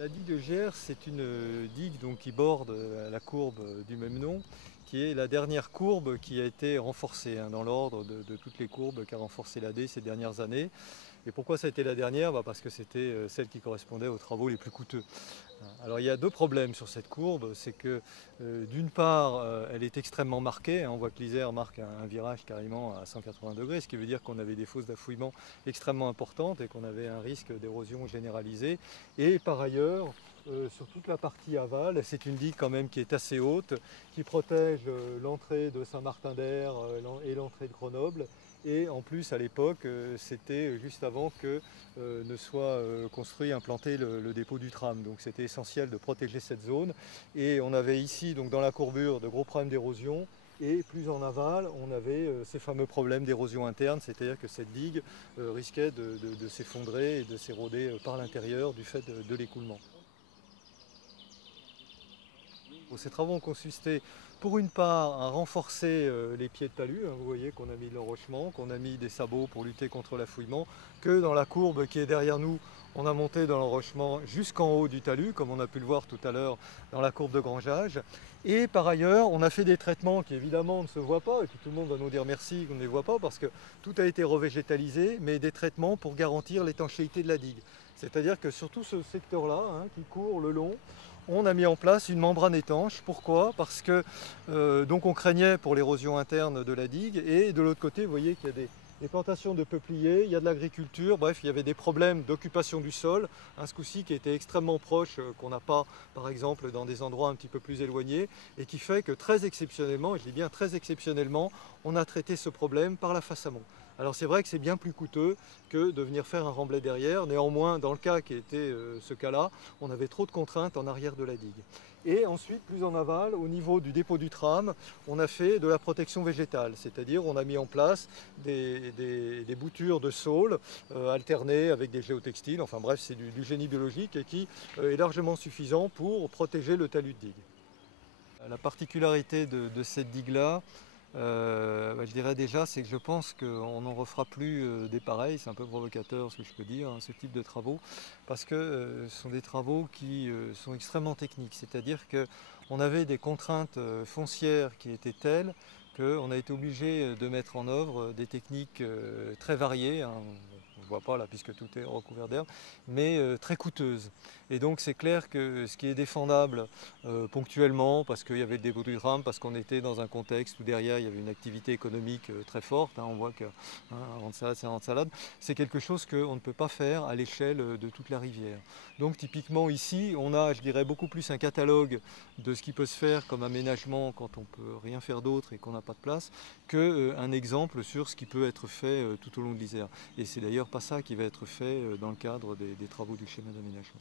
La digue de Gers, c'est une digue donc, qui borde la courbe du même nom, qui est la dernière courbe qui a été renforcée dans l'ordre de toutes les courbes qu'a renforcé l'AD ces dernières années. Et pourquoi ça a été la dernière? Parce que c'était celle qui correspondait aux travaux les plus coûteux. Alors il y a deux problèmes sur cette courbe, c'est que d'une part elle est extrêmement marquée, on voit que l'Isère marque un virage carrément à 180 degrés, ce qui veut dire qu'on avait des fosses d'affouillement extrêmement importantes et qu'on avait un risque d'érosion généralisée. Et par ailleurs, sur toute la partie aval, c'est une digue quand même qui est assez haute, qui protège l'entrée de Saint-Martin-d'Air et l'entrée de Grenoble. Et en plus, à l'époque, c'était juste avant que ne soit construit, implanté le dépôt du tram. Donc c'était essentiel de protéger cette zone. Et on avait ici, donc dans la courbure, de gros problèmes d'érosion. Et plus en aval, on avait ces fameux problèmes d'érosion interne, c'est-à-dire que cette digue risquait de s'effondrer et de s'éroder par l'intérieur du fait de l'écoulement. Ces travaux ont consisté pour une part à renforcer les pieds de talus, vous voyez qu'on a mis de l'enrochement, qu'on a mis des sabots pour lutter contre l'affouillement, que dans la courbe qui est derrière nous, on a monté dans l'enrochement jusqu'en haut du talus, comme on a pu le voir tout à l'heure dans la courbe de grangeage. Et par ailleurs, on a fait des traitements qui évidemment ne se voient pas, et puis tout le monde va nous dire merci qu'on ne les voit pas, parce que tout a été revégétalisé, mais des traitements pour garantir l'étanchéité de la digue. C'est-à-dire que sur tout ce secteur-là, qui court le long, on a mis en place une membrane étanche. Pourquoi? Parce que donc on craignait pour l'érosion interne de la digue, et de l'autre côté, vous voyez qu'il y a des plantations de peupliers, il y a de l'agriculture, bref, il y avait des problèmes d'occupation du sol, ce coup-ci qui était extrêmement proche, qu'on n'a pas par exemple dans des endroits un petit peu plus éloignés, et qui fait que très exceptionnellement, et je dis bien très exceptionnellement, on a traité ce problème par la face amont. Alors c'est vrai que c'est bien plus coûteux que de venir faire un remblai derrière, néanmoins dans le cas qui était ce cas-là, on avait trop de contraintes en arrière de la digue. Et ensuite, plus en aval, au niveau du dépôt du tram, on a fait de la protection végétale, c'est-à-dire on a mis en place des boutures de saules alternées avec des géotextiles, enfin bref, c'est du génie biologique et qui est largement suffisant pour protéger le talus de digue. La particularité de cette digue-là, je dirais déjà, c'est que je pense qu'on n'en refera plus des pareils, c'est un peu provocateur ce que je peux dire, ce type de travaux, parce que ce sont des travaux qui sont extrêmement techniques, c'est-à-dire qu'on avait des contraintes foncières qui étaient telles qu'on a été obligé de mettre en œuvre des techniques très variées, on ne voit pas là puisque tout est recouvert d'herbe, mais très coûteuses. Et donc c'est clair que ce qui est défendable ponctuellement, parce qu'il y avait le dépôt du tram, parce qu'on était dans un contexte où derrière il y avait une activité économique très forte, on voit que un rang de salade c'est un rang de salade, c'est quelque chose qu'on ne peut pas faire à l'échelle de toute la rivière. Donc typiquement ici, on a, je dirais, beaucoup plus un catalogue de ce qui peut se faire comme aménagement quand on ne peut rien faire d'autre et qu'on n'a pas de place, qu'un exemple sur ce qui peut être fait tout au long de l'Isère. Et c'est d'ailleurs pas ça qui va être fait dans le cadre des travaux du schéma d'aménagement.